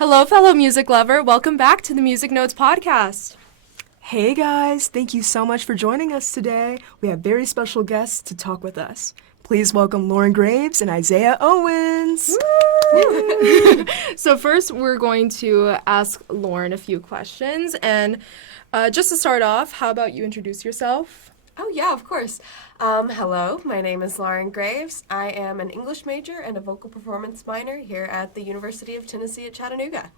Hello, fellow music lover. Welcome back to the Music Notes podcast. Hey guys, thank you so much for joining us today. We have very special guests to talk with us. Please welcome Lauren Graves and Isaiah Owens. So first, we're going to ask Lauren a few questions. And just to start off, how about you introduce yourself? Oh, yeah, of course. Hello, my name is Lauren Graves. I am an English major and a vocal performance minor here at the University of Tennessee at Chattanooga.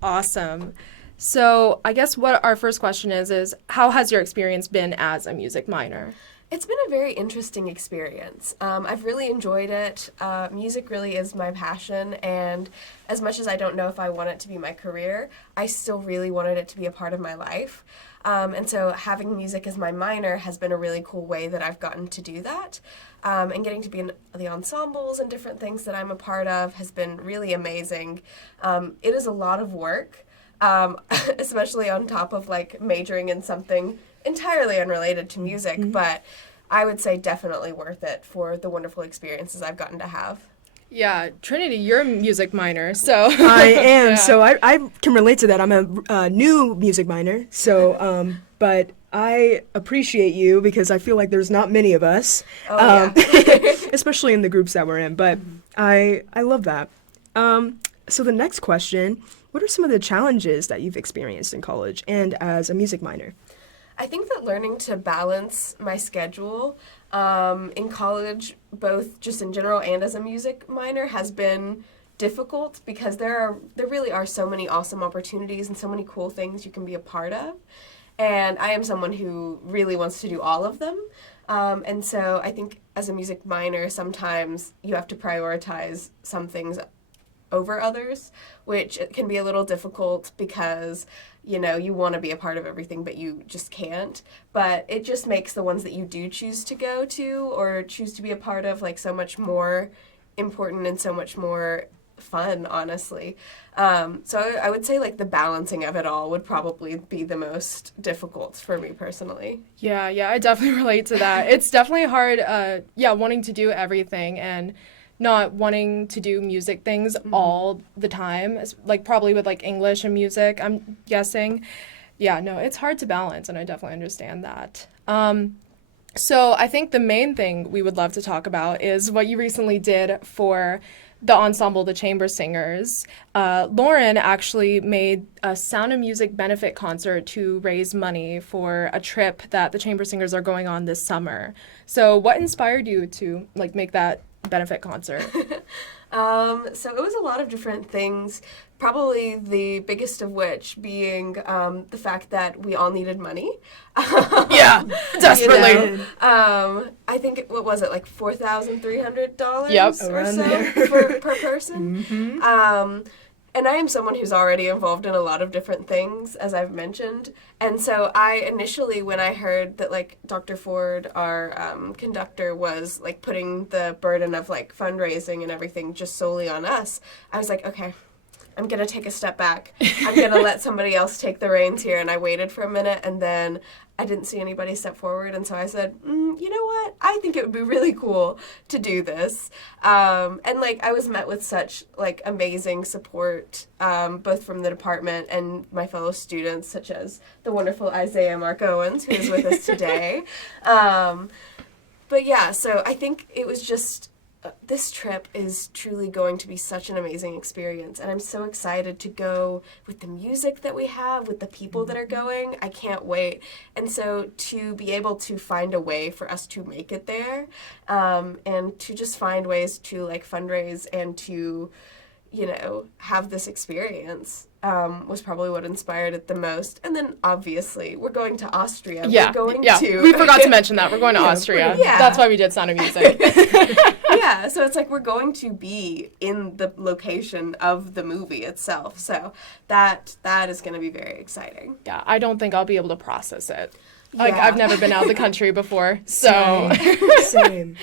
Awesome. So I guess what our first question is how has your experience been as a music minor? It's been a very interesting experience. I've really enjoyed it. Music really is my passion, and as much as I don't know if I want it to be my career, I still really wanted it to be a part of my life. And so having music as my minor has been a really cool way that I've gotten to do that. And getting to be in the ensembles and different things that I'm a part of has been really amazing. It is a lot of work, especially on top of like majoring in something entirely unrelated to music, but I would say definitely worth it for the wonderful experiences I've gotten to have. Yeah, Trinity, you're a music minor, so. I am, Yeah. so I can relate to that. I'm a new music minor, so, but I appreciate you because I feel like there's not many of us, Yeah. especially in the groups that we're in, but I love that. So the next question, what are some of the challenges that you've experienced in college and as a music minor? I think that learning to balance my schedule in college, both just in general and as a music minor, has been difficult because there really are so many awesome opportunities and so many cool things you can be a part of. And I am someone who really wants to do all of them. And so I think as a music minor, sometimes you have to prioritize some things over others, which can be a little difficult because, you know, you want to be a part of everything, but you just can't. But it just makes the ones that you do choose to go to or choose to be a part of, like, so much more important and so much more fun, honestly. So I would say, like, the balancing of it all would probably be the most difficult for me personally. Yeah, I definitely relate to that. It's definitely hard, wanting to do everything and not wanting to do music things all the time, like probably with like English and music, I'm guessing. Yeah, no, it's hard to balance, and I definitely understand that. So I think the main thing we would love to talk about is what you recently did for the ensemble, the Chamber Singers. Lauren actually made a Sound of Music benefit concert to raise money for a trip that the Chamber Singers are going on this summer. So what inspired you to like make that benefit concert? So it was a lot of different things, probably the biggest of which being the fact that we all needed money. Yeah, desperately. You know? I think, what was it, like $4,300 Yep. or Around so there. per person? And I am someone who's already involved in a lot of different things, as I've mentioned. And so I initially, when I heard that, like, Dr. Ford, our conductor, was, like, putting the burden of, like, fundraising and everything just solely on us, I was like, okay, I'm going to take a step back. I'm going to let somebody else take the reins here. And I waited for a minute, and then I didn't see anybody step forward. And so I said, you know what? I think it would be really cool to do this. And, like, I was met with such, like, amazing support, both from the department and my fellow students, such as the wonderful Isaiah Owens, who is with us today. But, yeah, so I think it was just... this trip is truly going to be such an amazing experience, and I'm so excited to go with the music that we have, with the people that are going. I can't wait. And so to be able to find a way for us to make it there, and to just find ways to, like, fundraise and to, you know, have this experience was probably what inspired it the most. And then, obviously, we're going to Austria. Yeah, We're going yeah. to... We forgot to mention that. We're going to Austria. Yeah. That's why we did Sound of Music. Yeah, so it's like we're going to be in the location of the movie itself. So that is going to be very exciting. Yeah, I don't think I'll be able to process it. Like, Yeah. I've never been out of the country before, so... Same.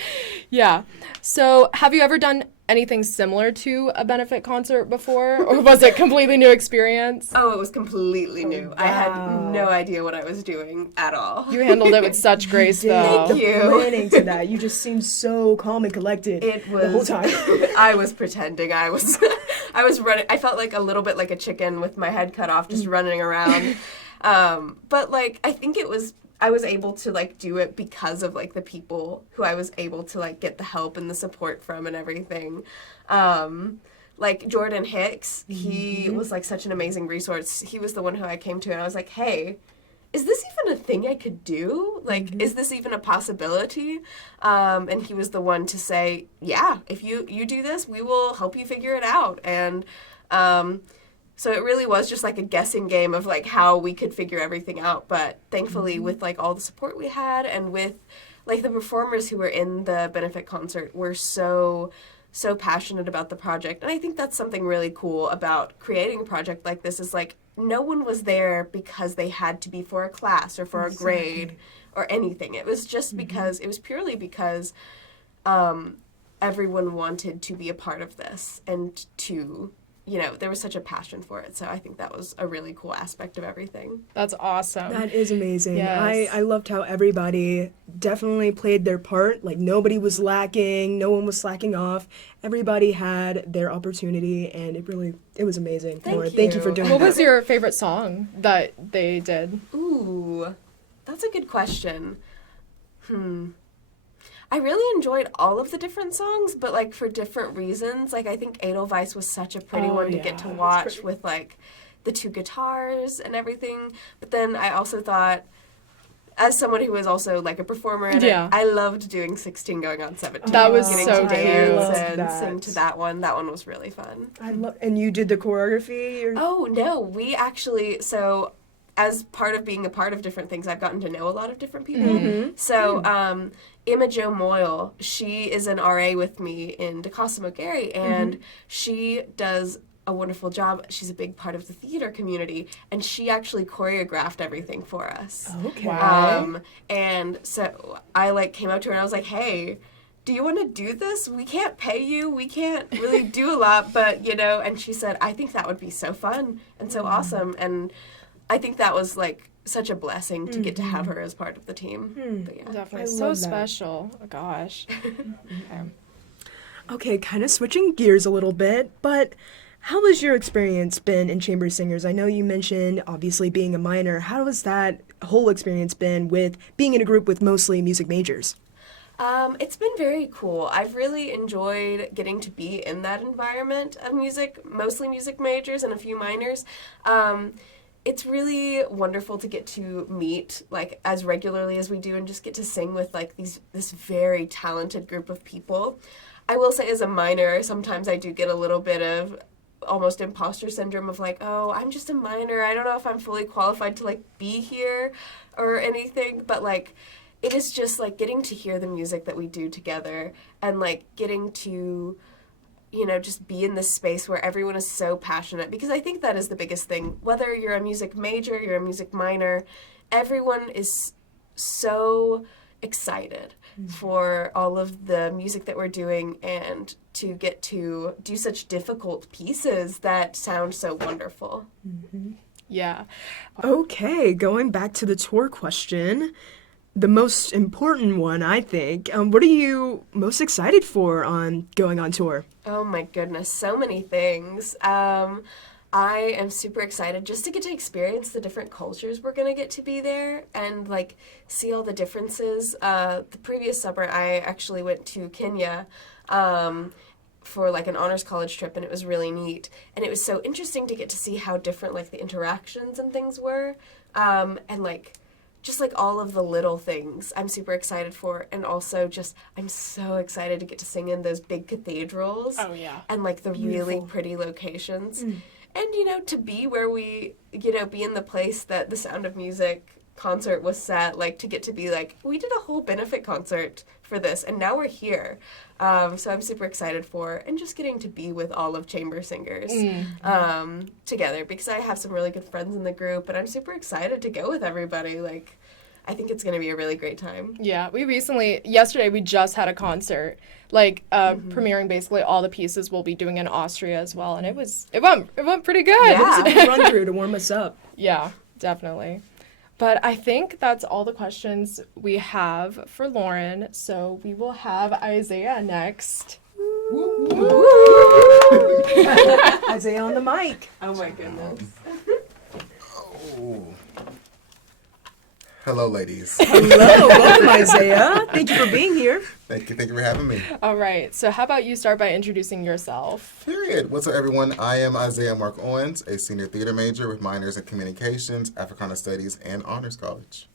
Yeah. So have you ever done anything similar to a benefit concert before, or was it completely new experience? Oh, it was completely new. I had wow. no idea what I was doing at all. You handled it with such grace, though. Thank you. Planning to that, you just seemed so calm and collected It was the whole time. I was pretending. I was I was running. I felt like a little bit like a chicken with my head cut off, just running around. But like I think I was able to like do it because of like the people who I was able to like get the help and the support from and everything. Like Jordan Hicks, he was like such an amazing resource. He was the one who I came to and I was like, hey, is this even a thing I could do? Like, is this even a possibility? And he was the one to say, yeah, if you do this, we will help you figure it out. And so it really was just like a guessing game of like how we could figure everything out. But thankfully with like all the support we had and with like the performers who were in the benefit concert were so passionate about the project. And I think that's something really cool about creating a project like this is like no one was there because they had to be for a class or for a grade or anything. It was just because, it was purely because everyone wanted to be a part of this and to, you know, there was such a passion for it. So I think that was a really cool aspect of everything. That's awesome. That is amazing. Yes. I loved how everybody definitely played their part. Like nobody was lacking, no one was slacking off. Everybody had their opportunity, and it was amazing. Thank Lauren, thank you for you. doing What that. was your favorite song that they did? Ooh, that's a good question. I really enjoyed all of the different songs, but like for different reasons. Like I think Edelweiss was such a pretty one to get to watch with like the two guitars and everything. But then I also thought, as someone who was also like a performer in it, I loved doing 16 Going on 17. That was getting so to cute. dance I and loved sing that. to that one. That one was really fun. And you did the choreography? Or? Oh, no. We actually, so as part of being a part of different things, I've gotten to know a lot of different people. So, Emma Jo Moyle, she is an RA with me in DeCosta Mogary, and she does a wonderful job. She's a big part of the theater community, and she actually choreographed everything for us. Okay. Wow. And so I like came up to her and I was like, hey, do you want to do this? We can't pay you. We can't really do a lot, but you know, and she said, I think that would be so fun and so awesome. And I think that was like such a blessing to get to have her as part of the team. But yeah. Definitely. I So love that. special. Oh, gosh. Okay. Okay, kind of switching gears a little bit, but how has your experience been in Chamber Singers? I know you mentioned obviously being a minor. How has that whole experience been with being in a group with mostly music majors? It's been very cool. I've really enjoyed getting to be in that environment of music, mostly music majors and a few minors. It's really wonderful to get to meet like as regularly as we do and just get to sing with like this very talented group of people. I will say as a minor, sometimes I do get a little bit of almost imposter syndrome of like, oh, I'm just a minor. I don't know if I'm fully qualified to like be here or anything, but like it is just like getting to hear the music that we do together and like getting to, you know, just be in this space where everyone is so passionate, because I think that is the biggest thing. Whether you're a music major, you're a music minor, everyone is so excited for all of the music that we're doing and to get to do such difficult pieces that sound so wonderful. Yeah. Okay, going back to the tour question, the most important one, I think. What are you most excited for on going on tour? Oh my goodness, so many things. I am super excited just to get to experience the different cultures we're going to get to be there and like see all the differences. The previous summer I actually went to Kenya for like an honors college trip, and it was really neat. And it was so interesting to get to see how different like the interactions and things were, and like just like all of the little things I'm super excited for. And also just I'm so excited to get to sing in those big cathedrals. Oh, yeah. And like the really pretty locations. And, you know, to be where we, you know, be in the place that the Sound of Music concert was set, like to get to be like, we did a whole benefit concert for this and now we're here. So I'm super excited for, and just getting to be with all of Chamber Singers together, because I have some really good friends in the group and I'm super excited to go with everybody. Like, I think it's going to be a really great time. Yeah, yesterday we just had a concert, like premiering basically all the pieces we'll be doing in Austria as well, and it went pretty good. Yeah. Run through to warm us up. Yeah, definitely. But I think that's all the questions we have for Lauren, so we will have Isaiah next. Isaiah on the mic. Oh my goodness. Oh. Hello, ladies. Hello, welcome Isaiah. Thank you for being here. Thank you for having me. All right, so how about you start by introducing yourself? Period. What's up, everyone? I am Isaiah Mark Owens, a senior theater major with minors in communications, Africana studies, and honors college.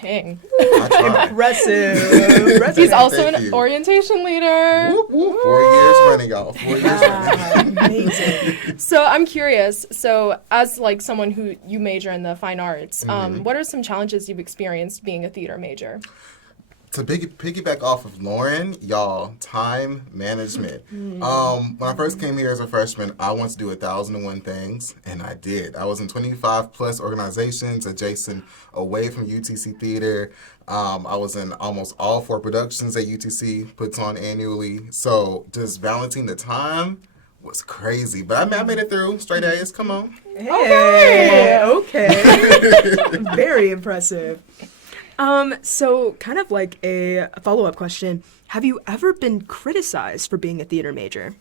Dang. I tried. Impressive. He's also Thank an you. orientation leader. Whoop, whoop. 4 years running, y'all. 4 years running. Amazing. So I'm curious. So as like someone who you major in the fine arts, what are some challenges you've experienced being a theater major? To piggyback off of Lauren, y'all, time management. When I first came here as a freshman, I wanted to do 1,001 things, and I did. I was in 25 plus organizations adjacent away from UTC Theater. I was in almost all 4 productions that UTC puts on annually. So just balancing the time was crazy. But I made it through. Straight A's, come on. Hey, okay. Very impressive. So kind of like a follow-up question. Have you ever been criticized for being a theater major?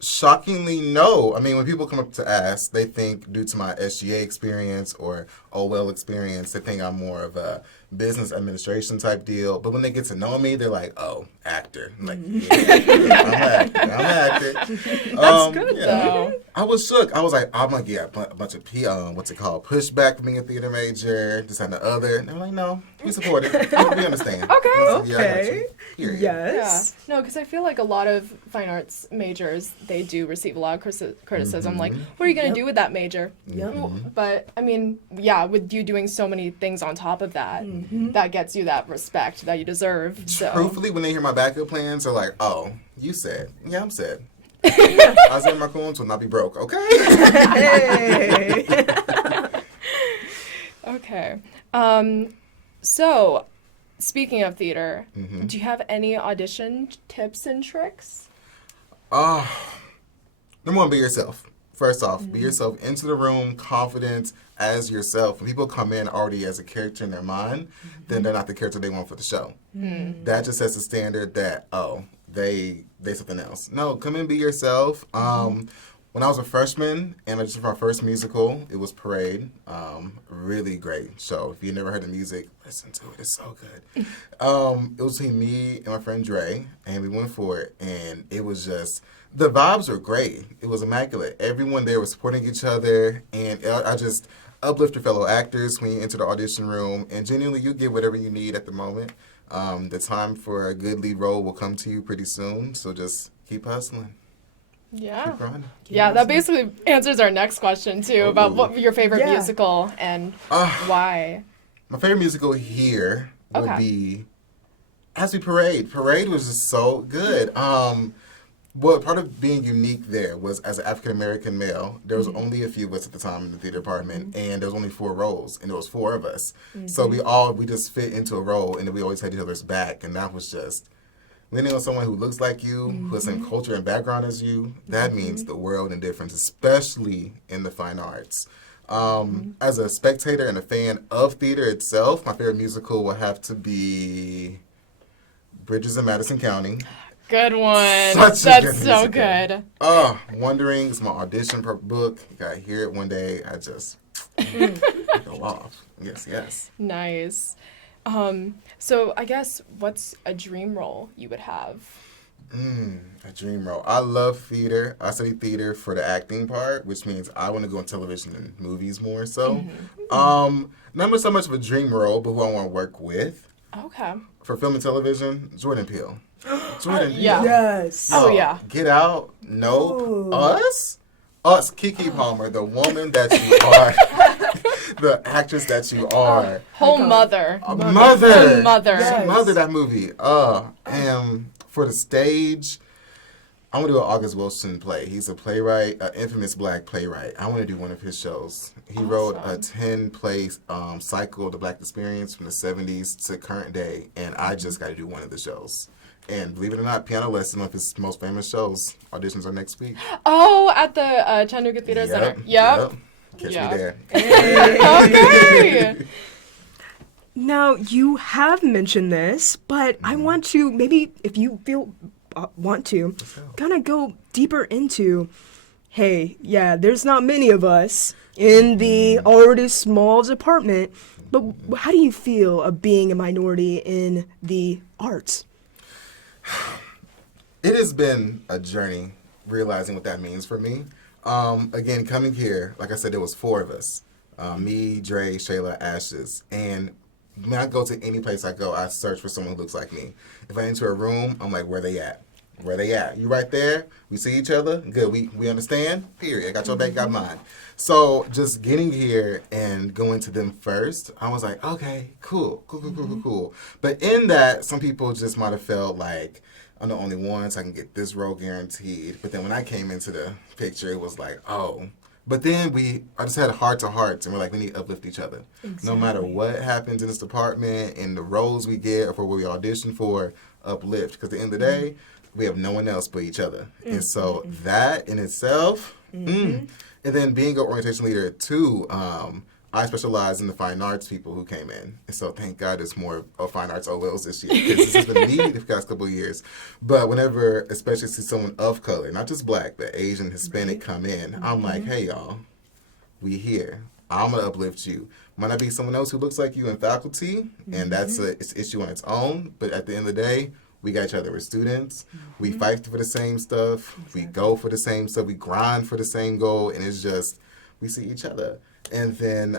Shockingly, no. I mean, when people come up to ask, they think due to my SGA experience or OL experience, they think I'm more of a business administration type deal. But when they get to know me, they're like, oh, actor. I'm like, yeah, I'm an actor. That's good, though. I was shook. I was like, I'm going to get a bunch of pushback from being a theater major, this and the other. And they're like, no, we support it. We understand. Okay. Yeah, I got Okay. you. Period. Yes. Yeah. No, because I feel like a lot of fine arts majors, they do receive a lot of criticism. Like, what are you going to do with that major? Yep. But, I mean, yeah, with you doing so many things on top of that, that gets you that respect that you deserve. So. Truthfully, when they hear my backup plans, they're like, oh, you said. Yeah, I'm sad. Isaiah Mark Owens will not be broke, okay? Hey. Okay. So, speaking of theater, do you have any audition tips and tricks? Number one, be yourself. First off, be yourself into the room, confident as yourself. When people come in already as a character in their mind, then they're not the character they want for the show. That just sets the standard that, oh, they something else. No, come in, be yourself. When I was a freshman and I just did my first musical, it was Parade. Really great show. If you never heard the music, listen to it. It's so good. It was between me and my friend Dre, and we went for it, and it was just, the vibes were great. It was immaculate. Everyone there was supporting each other, and I just uplift your fellow actors when you enter the audition room, and genuinely you get whatever you need at the moment. The time for a good lead role will come to you pretty soon, so just keep hustling. Yeah. Keep grinding. Yeah, that basically answers our next question, too, about what your favorite Yeah. musical and why. My favorite musical here would Okay. be, has to be Parade. Parade was just so good. Well, part of being unique there was as an African American male, there was only a few of us at the time in the theater department, and there was only 4 roles, and there was 4 of us. So we just fit into a role, and then we always had each other's back, and that was just leaning on someone who looks like you, who has the same culture and background as you. That means the world and difference, especially in the fine arts. As a spectator and a fan of theater itself, my favorite musical will have to be Bridges in Madison County. Good one. Such a That's good so musical. good. Wondering is my audition book. You gotta hear it one day. I just go off. Yes. Nice. So I guess what's a dream role you would have? A dream role. I love theater. I study theater for the acting part, which means I want to go on television and movies more so. Not so much of a dream role, but who I want to work with. Okay. For film and television, Jordan Peele. Jordan Peele. Yeah. Yes. Oh, yeah. Get Out, Nope, Ooh. Us, Kiki Palmer, the woman that you are, the actress that you are. Whole Mother. Mother. Mother. Yes. Mother, that movie. And for the stage, I want to do an August Wilson play. He's a playwright, an infamous black playwright. I want to do one of his shows. He wrote a 10-play cycle of the Black experience from the 70s to current day, and I just got to do one of the shows. And believe it or not, Piano Lesson, one of his most famous shows. Auditions are next week. Oh, at the Chattanooga Theater Center. Yep. Catch me there. Okay. Now, you have mentioned this, but I want to, maybe if you feel want to, kind of go deeper into, hey, yeah, there's not many of us in the already small department, but how do you feel of being a minority in the arts? It has been a journey realizing what that means for me. Again, coming here, like I said, there was 4 of us. Me, Dre, Shayla, Ashes. And when I go to any place I go, I search for someone who looks like me. If I enter a room, I'm like, where they at? Where they at? You right there? We see each other? Good. We understand? Period. I got your back, got mine. So just getting here and going to them first, I was like, okay, cool. But in that, some people just might have felt like, I'm the only one, so I can get this role guaranteed. But then when I came into the picture, it was like, oh. But then I just had heart-to-hearts, and we're like, we need to uplift each other. Exactly. No matter what happens in this department and the roles we get or for what we audition for, uplift. Because at the end of the day, we have no one else but each other. And so that in itself, and then being an orientation leader too, I specialize in the fine arts people who came in. And so thank God there's more of fine arts OLs this year, because this has been needed the past couple of years. But whenever, especially see someone of color, not just black, but Asian, Hispanic come in, I'm like, hey y'all, we here. I'm going to uplift you. Might not be someone else who looks like you in faculty, and that's it's an issue on its own. But at the end of the day, we got each other. We're students. We fight for the same stuff. We go for the same stuff. We grind for the same goal. And it's just, we see each other. And then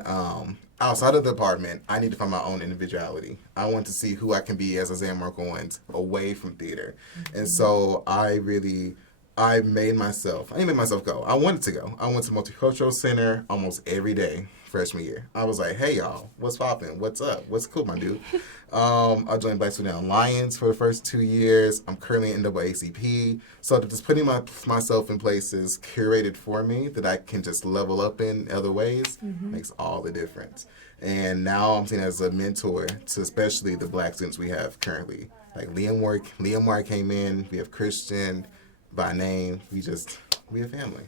outside of the department, I need to find my own individuality. I want to see who I can be as Isaiah Mark Owens away from theater. And so I made myself, I didn't make myself go. I wanted to go. I went to Multicultural Center almost every day freshman year. I was like, hey y'all, what's poppin'? What's up? What's cool, my dude? I joined Black Student Alliance for the first 2 years. I'm currently in NAACP. So just putting myself in places curated for me that I can just level up in other ways makes all the difference. And now I'm seen as a mentor to especially the Black students we have currently. Like Liam Ward came in. We have Christian by name. We a family.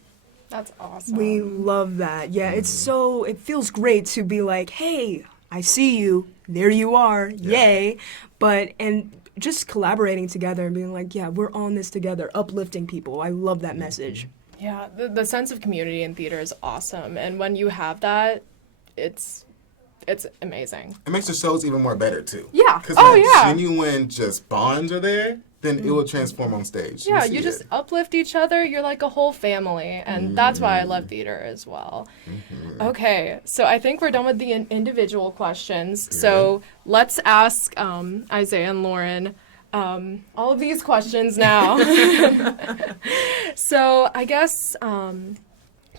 That's awesome. We love that. Yeah, it feels great to be like, hey, I see you. There you are. Yay. And just collaborating together and being like, yeah, we're on this together, uplifting people. I love that message. Yeah, the sense of community in theater is awesome. And when you have that, it's amazing. It makes the shows even more better, too. Yeah. Because when genuine just bonds are there, then it will transform on stage. Yeah, you just uplift each other. You're like a whole family. And that's why I love theater as well. Okay, so I think we're done with the individual questions. Good. So let's ask Isaiah and Lauren all of these questions now. So I guess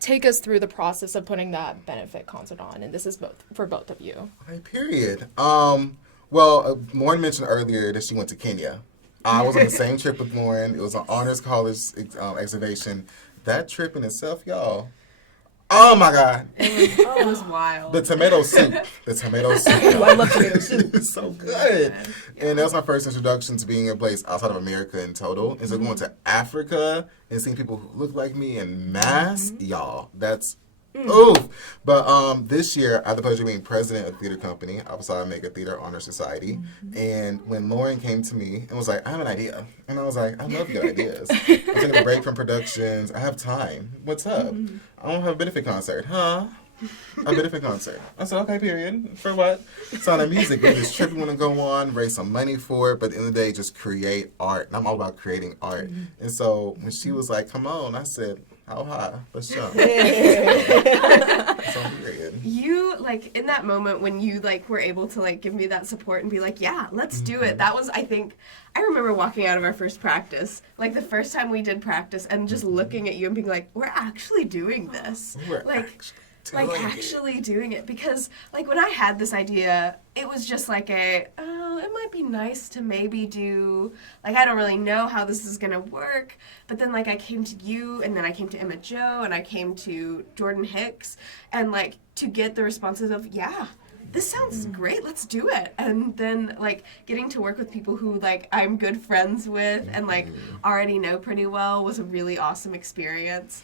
take us through the process of putting that benefit concert on. And this is for both of you. Okay, period. Lauren mentioned earlier that she went to Kenya. I was on the same trip with Lauren. It was an honors college exhibition. That trip in itself, y'all. Oh my God. It was wild. The tomato soup. Ooh, I love tomato soup. It's so good. Yeah. And that was my first introduction to being in a place outside of America in total. And so going to Africa and seeing people who look like me in mass, y'all, that's oof. But this year, I had the pleasure of being president of the theater company, outside Mega Theater Honor Society. And when Lauren came to me and was like, I have an idea. And I was like, I love your ideas. I'm taking a break from productions. I have time. What's up? I don't have a benefit concert. Huh? A benefit concert. I said, okay, period. For what? Sound of music. There's this trip we want to go on, raise some money for it, but at the end of the day, just create art. And I'm all about creating art. And so when she was like, come on, I said, how high? Let's jump. You, like, in that moment when you, like, were able to, like, give me that support and be like, yeah, let's do it. That was, I think, I remember walking out of our first practice, like, the first time we did practice, and just looking at you and being like, we're actually doing this. We're actually doing it. Because, like, when I had this idea, it was just like it might be nice to maybe do, like, I don't really know how this is going to work. But then, like, I came to you, and then I came to Emma Jo, and I came to Jordan Hicks, and, like, to get the responses of, yeah, this sounds great, let's do it. And then, like, getting to work with people who, like, I'm good friends with and, like, already know pretty well was a really awesome experience.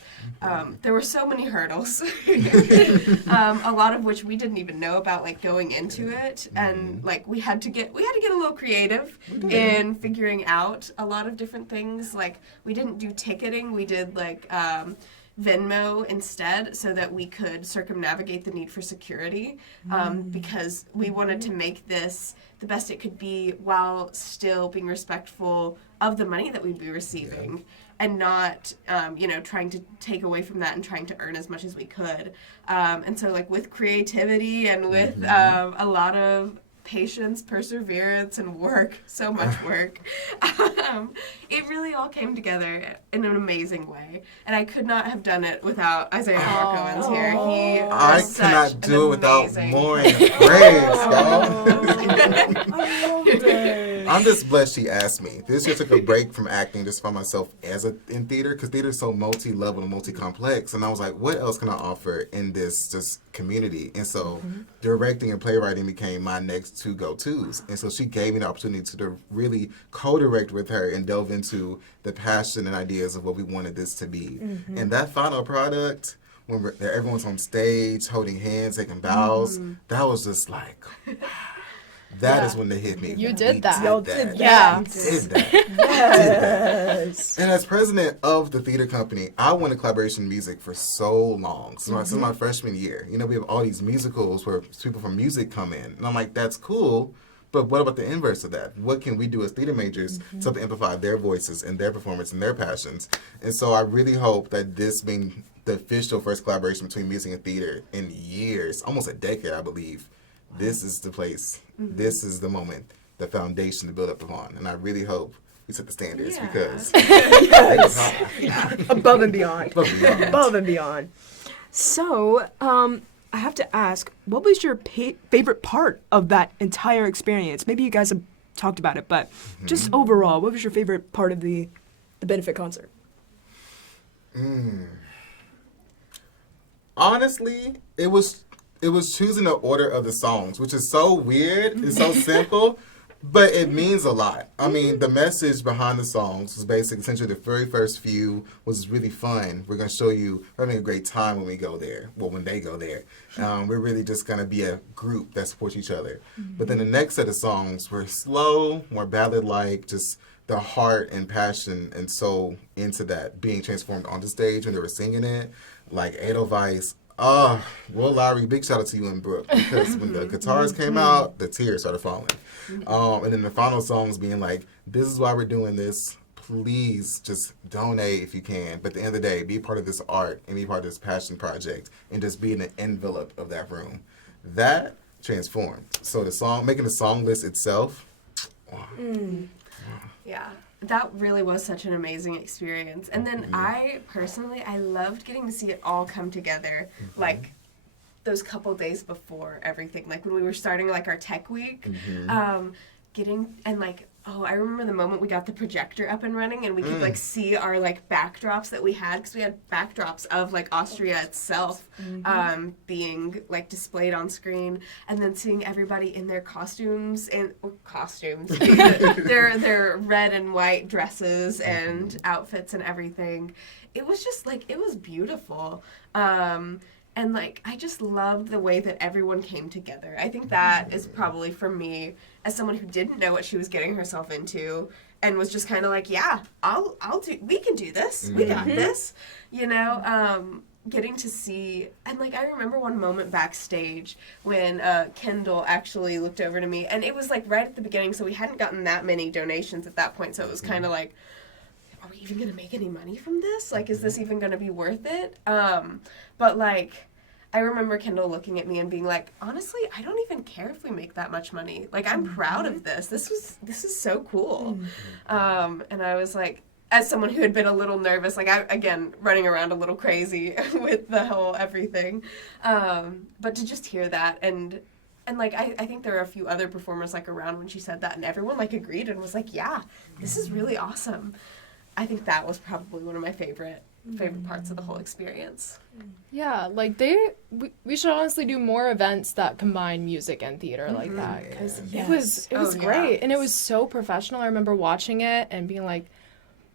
There were so many hurdles, a lot of which we didn't even know about, like, going into it. And, like, we had to get a little creative in figuring out a lot of different things. Like, we didn't do ticketing, we did, like, Venmo instead, so that we could circumnavigate the need for security, because we wanted to make this the best it could be while still being respectful of the money that we'd be receiving, and not, trying to take away from that and trying to earn as much as we could. And so, like, with creativity and with a lot of patience, perseverance, and work, so much work. It really all came together in an amazing way. And I could not have done it without Isaiah Mark Owens here. He I was cannot such do an it without amazing... more praise, y'all. I loved it. I'm just blessed she asked me. This year took a break from acting just for myself in theater, because theater is so multi-level and multi-complex. And I was like, what else can I offer in this just community? And so directing and playwriting became my next two go-tos. And so she gave me the opportunity to really co-direct with her and delve into the passion and ideas of what we wanted this to be. And that final product, when everyone's on stage holding hands, taking bows, that was just like... That is when they hit me. You did that. Y'all did that. Yeah. Did that. Yes. And as president of the theater company, I wanted collaboration in music for so long. Since my freshman year. You know, we have all these musicals where people from music come in. And I'm like, that's cool. But what about the inverse of that? What can we do as theater majors to help amplify their voices and their performance and their passions? And so I really hope that this being the official first collaboration between music and theater in years, almost a decade, I believe, this is the place. This is the moment, the foundation to build up upon. And I really hope we set the standards because Yes. Above and beyond. Above and beyond. Above and beyond. So, I have to ask, what was your favorite part of that entire experience? Maybe you guys have talked about it, but just overall, what was your favorite part of the benefit concert? Honestly, it was choosing the order of the songs, which is so weird. It's so simple, but it means a lot. I mean, the message behind the songs was basically, essentially, the very first few was really fun. We're going to show you we're having a great time when we go there. Well, when they go there. We're really just going to be a group that supports each other. But then the next set of songs were slow, more ballad-like, just the heart and passion and soul into that being transformed on the stage when they were singing it. Like Edelweiss. Will Lowry, big shout out to you and Brooke, because when the guitars came out, the tears started falling. And then the final songs being like, this is why we're doing this. Please just donate if you can. But at the end of the day, be part of this art and be part of this passion project and just be in the envelope of that room. That transformed. So making the song list itself. Yeah, that really was such an amazing experience. And then I loved getting to see it all come together, like those couple days before everything, like when we were starting like our tech week, I remember the moment we got the projector up and running and we could like see our like backdrops that we had, because we had backdrops of like Austria itself being like displayed on screen, and then seeing everybody in their costumes their red and white dresses and outfits and everything. It was just like, it was beautiful. And, like, I just loved the way that everyone came together. I think that is probably, for me, as someone who didn't know what she was getting herself into and was just kind of like, yeah, we can do this. We got this. You know, getting to see, and, like, I remember one moment backstage when Kendall actually looked over to me, and it was, like, right at the beginning, so we hadn't gotten that many donations at that point, so it was kind of like, are we even going to make any money from this? Like, is this even going to be worth it? But, like, I remember Kendall looking at me and being like, honestly, I don't even care if we make that much money. Like, I'm proud of this. This is so cool. And I was like, as someone who had been a little nervous, like, again, running around a little crazy with the whole everything. But to just hear that and And, like, I think there were a few other performers, like, around when she said that, and everyone, like, agreed and was like, yeah, this is really awesome. I think that was probably one of my favorite parts of the whole experience. Yeah, like we should honestly do more events that combine music and theater like that, because it was great, and it was so professional. I remember watching it and being like,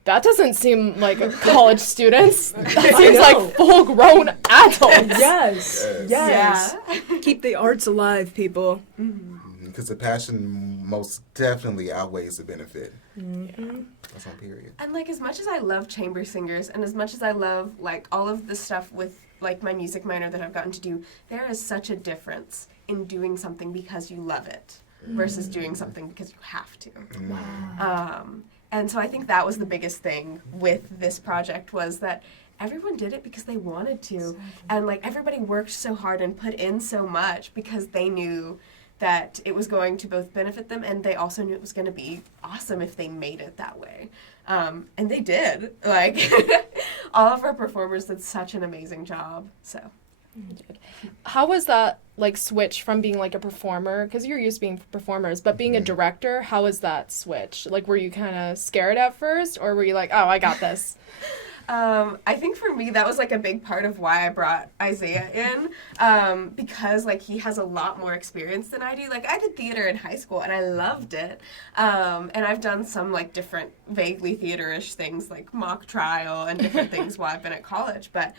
that doesn't seem like a college students. That seems like full-grown adults. Yes. Yeah. Keep the arts alive, people. Because the passion most definitely outweighs the benefit. That's on period. And, like, as much as I love chamber singers, and as much as I love, like, all of the stuff with, like, my music minor that I've gotten to do, there is such a difference in doing something because you love it versus doing something because you have to. And so I think that was the biggest thing with this project, was that everyone did it because they wanted to. And, like, everybody worked so hard and put in so much because they knew that it was going to both benefit them, and they also knew it was going to be awesome if they made it that way. And they did. Like, all of our performers did such an amazing job. So, How was that, like, switch from being, like, a performer, because you're used to being performers, but being a director, how was that switch? Like, were you kind of scared at first, or were you like, oh, I got this? I think for me, that was, like, a big part of why I brought Isaiah in, because, like, he has a lot more experience than I do. Like, I did theater in high school, and I loved it, and I've done some, like, different vaguely theater-ish things, like mock trial and different things while I've been at college, but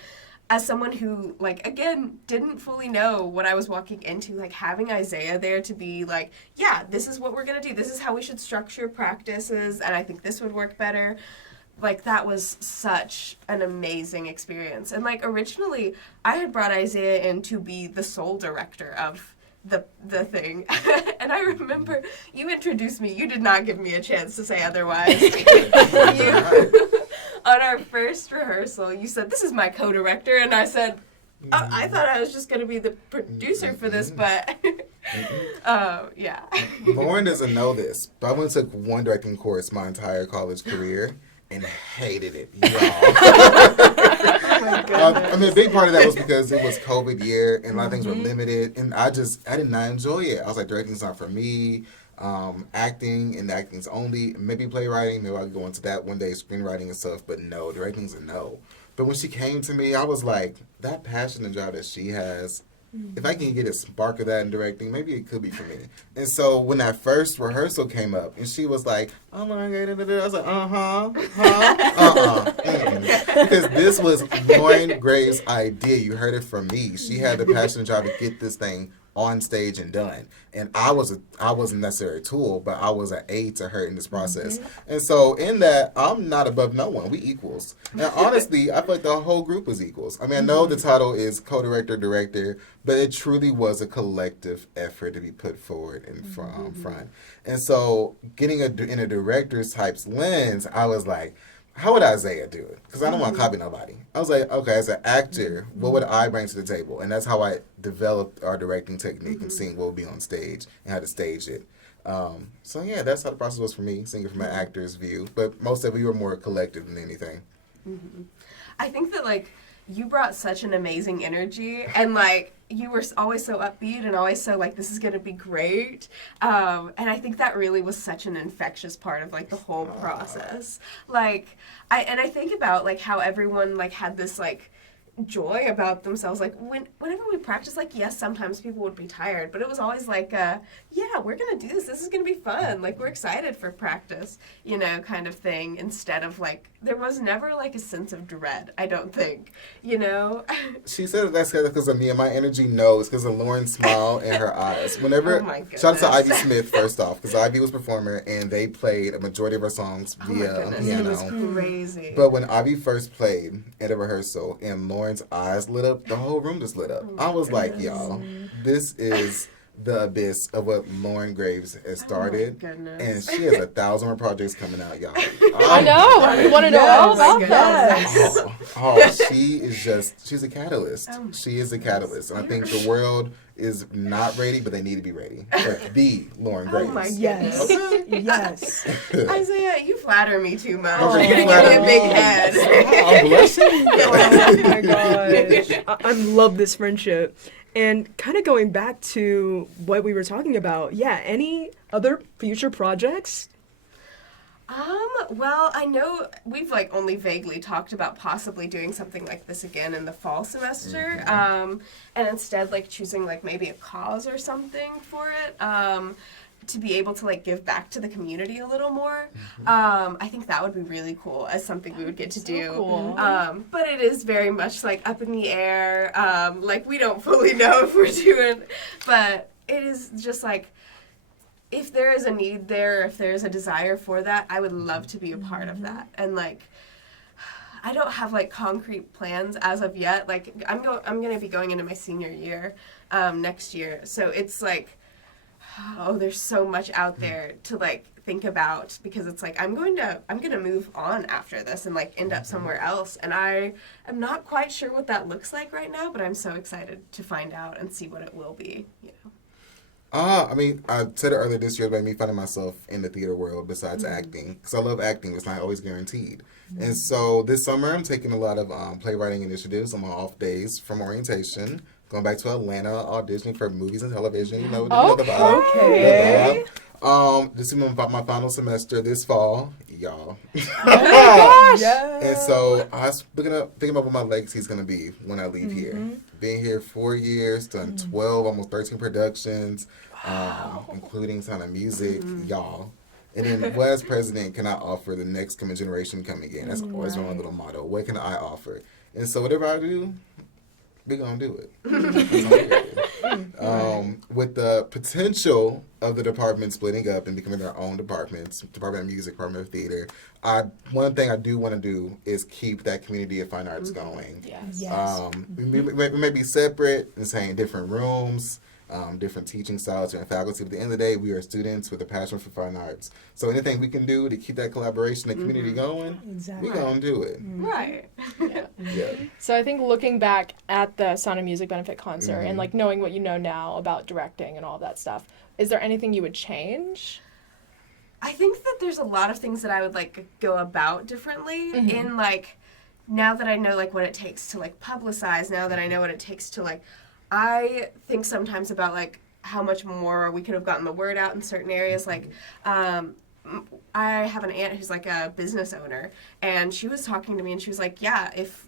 as someone who, like, again, didn't fully know what I was walking into, like, having Isaiah there to be like, yeah, this is what we're going to do, this is how we should structure practices, and I think this would work better. Like, that was such an amazing experience. And, like, originally, I had brought Isaiah in to be the sole director of the thing. And I remember you introduced me. You did not give me a chance to say otherwise. On our first rehearsal, you said, this is my co-director. And I said, I thought I was just going to be the producer for this, but... yeah. Lauren doesn't know this, but I only took one directing course my entire college career. And hated it, y'all. I mean, a big part of that was because it was COVID year and a lot of things were limited, and I did not enjoy it. I was like, directing's not for me. Acting and acting's only. Maybe playwriting, maybe I'll go into that one day, screenwriting and stuff, but no, directing's a no. But when she came to me, I was like, that passion and drive that she has, if I can get a spark of that in directing, maybe it could be for me. And so when that first rehearsal came up, and she was like, oh, Lauren, I was like, because this was Lauren Graves' idea. You heard it from me. She had the passion and drive to get this thing on stage and done. And I wasn't necessarily a tool, but I was an aid to her in this process. And so in that, I'm not above no one. We equals. And honestly, I feel like the whole group was equals. I mean, I know the title is co-director, director, but it truly was a collective effort to be put forward in front. And so getting in a director's type's lens, I was like, how would Isaiah do it? Because I don't want to copy nobody. I was like, okay, as an actor, what would I bring to the table? And that's how I developed our directing technique and seeing what would be on stage and how to stage it. So yeah, that's how the process was for me, seeing it from an actor's view. But most of it, we were more collective than anything. I think that, like, you brought such an amazing energy, and, like, you were always so upbeat and always so, like, this is going to be great. And I think that really was such an infectious part of, like, the whole process. Like, I think about, like, how everyone, like, had this, like, joy about themselves. Like, whenever we practice, like, yes, sometimes people would be tired, but it was always like, yeah, we're gonna do this is gonna be fun, like, we're excited for practice, you know, kind of thing, instead of, like, there was never, like, a sense of dread, I don't think, you know. She said that's because of me, and my energy. No, it's because of Lauren's smile and her eyes. Whenever, Oh my goodness. shout out to Ivy Smith first off, because Ivy was performer, and they played a majority of her songs Oh my via goodness, piano. it was crazy. But when Ivy first played at a rehearsal and Lauren's eyes lit up, the whole room just lit up. I was like, y'all, this is the abyss of what Lauren Graves has started. goodness. And she has 1,000 more projects coming out, y'all. I know. We want to know all about that. She's a catalyst. Oh, She is a catalyst. And I think the world is not ready, but they need to be ready. For the Lauren Graves. Oh my Yes. goodness. Yes. Isaiah, you flatter me too much. Okay, You're you gonna flatter give me a me. big head. I'm blushing. Oh my gosh. I love this friendship. And kind of going back to what we were talking about, yeah, any other future projects? Well, I know we've like only vaguely talked about possibly doing something like this again in the fall semester, and instead like choosing like maybe a cause or something for it, to be able to like give back to the community a little more. I think that would be really cool as something we would get to do. Cool. But it is very much like up in the air. Like we don't fully know if we're doing, but it is just like, if there is a need there, if there is a desire for that, I would love to be a part of that. And like, I don't have like concrete plans as of yet. Like I'm going to be going into my senior year next year. So it's like, oh, there's so much out there to like think about, because it's like I'm going to move on after this and like end up somewhere else, and I am not quite sure what that looks like right now, but I'm so excited to find out and see what it will be, you know. I mean, I said it earlier this year about me finding myself in the theater world besides acting, because I love acting, but it's not always guaranteed. And so this summer, I'm taking a lot of playwriting initiatives on my off days from orientation, going back to Atlanta, auditioning for movies and television. You know the vibe. Okay. The vibe. This is my final semester this fall, y'all. And so I was thinking about what my legacy is going to be when I leave here. Being here 4 years, done 12, almost 13 productions, including Sound of Music, y'all. And then what as president can I offer the next coming generation coming in? That's always my little motto. What can I offer? And so whatever I do, we're going to do it. With the potential of the department splitting up and becoming their own departments, Department of Music, Department of Theater, one thing I do want to do is keep that community of fine arts going. We may be separate and saying different rooms, different teaching styles, different faculty. But at the end of the day, we are students with a passion for fine arts. So anything we can do to keep that collaboration and community going, we're going to do it. Right. Yeah. So I think looking back at the Sound of Music benefit concert and like knowing what you know now about directing and all that stuff, is there anything you would change? I think that there's a lot of things that I would like go about differently in like, now that I know like what it takes to like publicize, now that I know what it takes to like, I think sometimes about like how much more we could have gotten the word out in certain areas. Like, I have an aunt who's like a business owner, and she was talking to me and she was like, yeah, if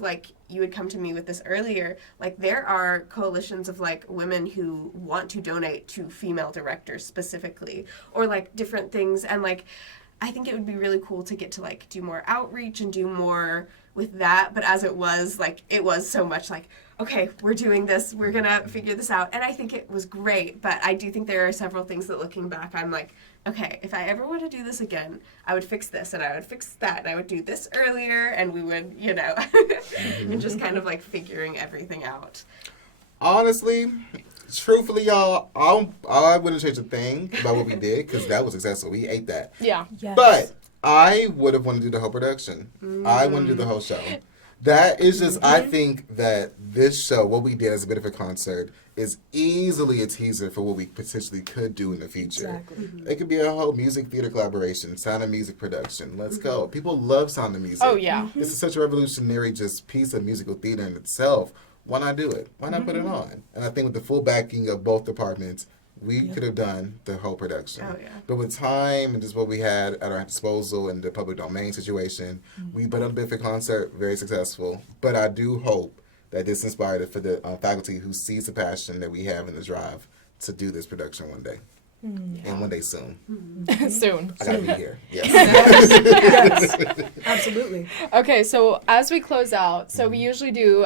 like you would come to me with this earlier, like there are coalitions of like women who want to donate to female directors specifically, or like different things. And like, I think it would be really cool to get to like do more outreach and do more with that. But as it was, like, it was so much like, okay, we're doing this, we're gonna figure this out. And I think it was great, but I do think there are several things that looking back, I'm like, okay, if I ever want to do this again, I would fix this and I would fix that and I would do this earlier and we would, you know, and just kind of like figuring everything out. Honestly, truthfully, y'all, I wouldn't change a thing about what we did because that was successful. We ate that. Yeah. Yes. But I would have wanted to do the whole production. I want to do the whole show. That is just, I think that this show, what we did as a bit of a concert, is easily a teaser for what we potentially could do in the future. Exactly. It could be a whole music theater collaboration, Sound of Music production. Let's go. People love Sound of Music. Oh, yeah. This is such a revolutionary just piece of musical theater in itself. Why not do it? Why not put it on? And I think with the full backing of both departments, we could have done the whole production. Oh, yeah. But with time and just what we had at our disposal and the public domain situation, we put on a benefit concert, very successful. But I do hope that this inspired for the faculty who sees the passion that we have in the drive to do this production one day. And one day soon. Soon. I gotta be here. Yes. Yes. Absolutely. Okay, so as we close out, so we usually do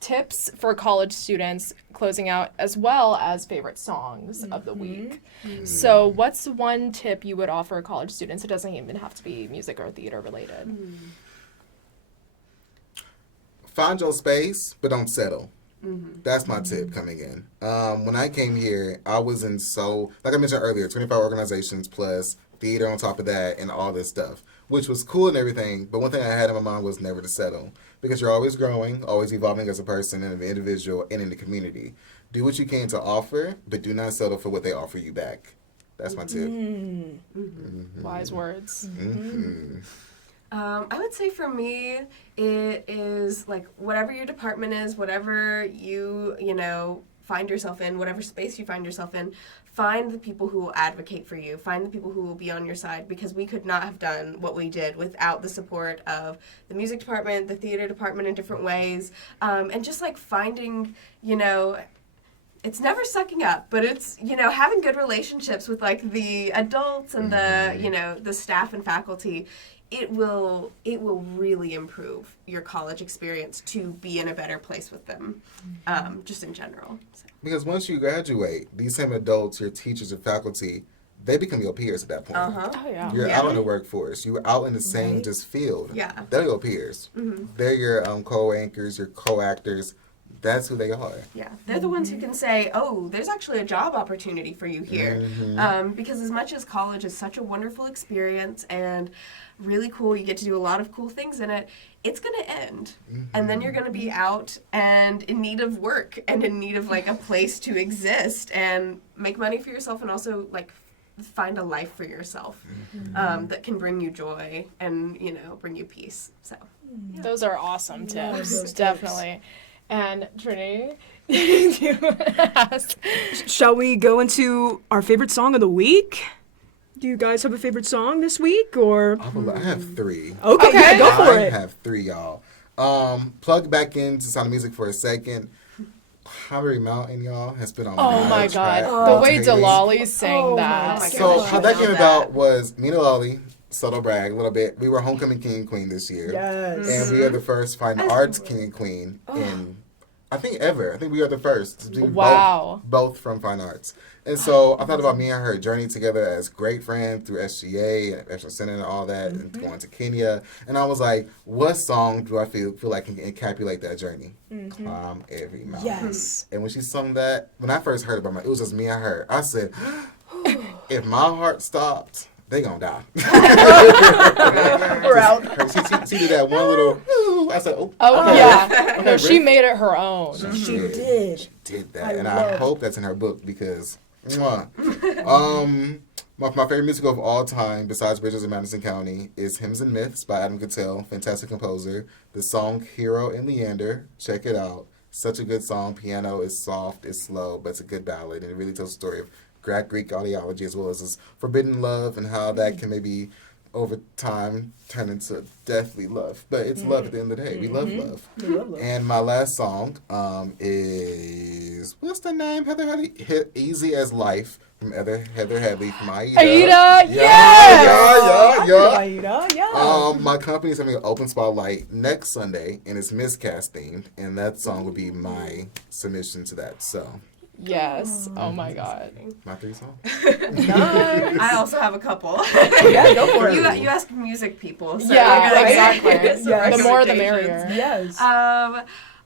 tips for college students closing out, as well as favorite songs of the week. So what's one tip you would offer college students? It doesn't even have to be music or theater related. Find your space, but don't settle. That's my tip coming in. When I came here, I was in like I mentioned earlier, 25 organizations plus theater on top of that and all this stuff, which was cool and everything. But one thing I had in my mind was never to settle, because you're always growing, always evolving as a person and an individual and in the community. Do what you can to offer, but do not settle for what they offer you back. That's my tip. Wise words. I would say for me, it is like whatever your department is, whatever you know, find yourself in, whatever space you find yourself in, find the people who will advocate for you, find the people who will be on your side, because we could not have done what we did without the support of the music department, the theater department in different ways, and just like finding, you know, it's never sucking up, but it's, you know, having good relationships with like the adults and the, you know, the staff and faculty. It will really improve your college experience to be in a better place with them, just in general. So. Because once you graduate, these same adults, your teachers, your faculty, they become your peers at that point. Uh-huh. Oh, yeah. You're out in the workforce. You're out in the same just field. Yeah. They're your peers. They're your co-anchors, your co-actors. That's who they are. Yeah, they're the ones who can say, oh, there's actually a job opportunity for you here. Because as much as college is such a wonderful experience and really cool, you get to do a lot of cool things in it, it's going to end. And then you're going to be out and in need of work and in need of like a place to exist and make money for yourself and also like find a life for yourself that can bring you joy and, you know, bring you peace. So yeah. Those are awesome tips, those tips. definitely. And Trinity, do you ask? Shall we go into our favorite song of the week? Do you guys have a favorite song this week, or? I have 3. Okay, yeah, go for I it. have 3, y'all. Plug back into Sound of Music for a second. Pottery Mountain, y'all, has been on Oh my God, track. the way Crazy. Delali sang Oh that. my So gosh, how I that love came that. about was me and Lolly, subtle brag a little bit. We were homecoming king and queen this year. Yes. And we are the first fine arts king and queen in, I think, ever. I think we are the first to do Wow. both from fine arts. And so I thought about me and her journey together as great friends through SGA and National Center and all that, and going to Kenya. And I was like, what song do I feel like can encapsulate that journey? Climb Every Mountain. Yes. And when she sung that, when I first heard about it was just me and her. I said, if my heart stopped, they gonna die. We're out. She did that one little, ooh, I said, oh, Oh, yeah. okay, No, she Rick. made it her own. She did. She did that. I And I love- hope that's in her book because, mwah. My favorite musical of all time, besides Bridges in Madison County, is Hymns and Myths by Adam Cattell, fantastic composer. The song Hero and Leander, check it out. Such a good song. Piano is soft, it's slow, but it's a good ballad, and it really tells the story of Greek ideology as well as this forbidden love and how that can maybe over time turn into deathly love. But it's love at the end of the day. We love love. We love love. And my last song is, what's the name? Heather Hadley? Easy as Life from Heather Hadley from Aida. Aida, yes! Yeah. My company is having an open spotlight next Sunday, and it's miscast themed, and that song would be my submission to that. So, Yes. Oh my God. my 3 songs. I also have a couple. Yeah, go for it. You ask music people. So Yeah, I gotta exactly. get some Yeah. The more the recommendations. merrier. Yes.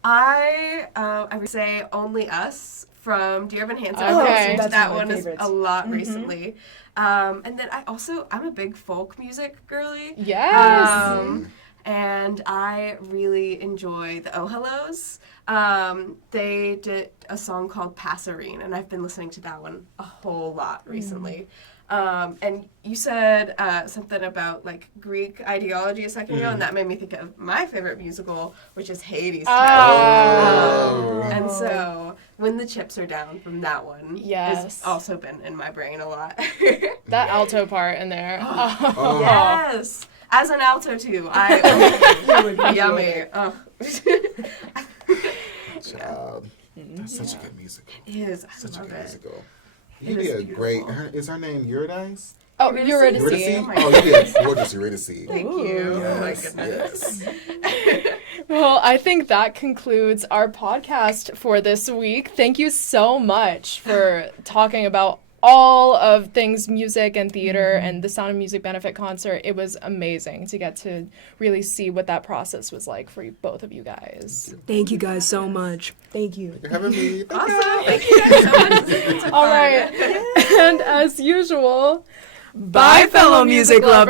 I would say Only Us from Dear Evan Hansen. Okay. I've listened to That's that one of one my is favorites. a lot recently. And then I'm a big folk music girly. Yes. And I really enjoy the Oh Hellos. They did a song called Passerine, and I've been listening to that one a whole lot recently. And you said something about like Greek ideology a second ago, and that made me think of my favorite musical, which is Hades. Oh. And so When the Chips Are Down from that one Yes. has also been in my brain a lot. That alto part in there. Yes. As an alto too, yummy. Oh. Child. That's such a good musical. It is. I Such a love good it. musical. It You is did a great. beautiful. Is her name Eurydice? Oh, Eurydice? Eurydice. Eurydice? my Oh, you did gorgeous Eurydice. Thank you. Oh my Yes, goodness. yes. Well, I think that concludes our podcast for this week. Thank you so much for talking about all of things music and theater and the Sound of Music benefit concert. It was amazing to get to really see what that process was like for both of you guys. Thank you guys so much. Thank you. You're having me. Awesome. Thank you guys so much. It's All fun. right. And as usual, Bye, fellow music lovers.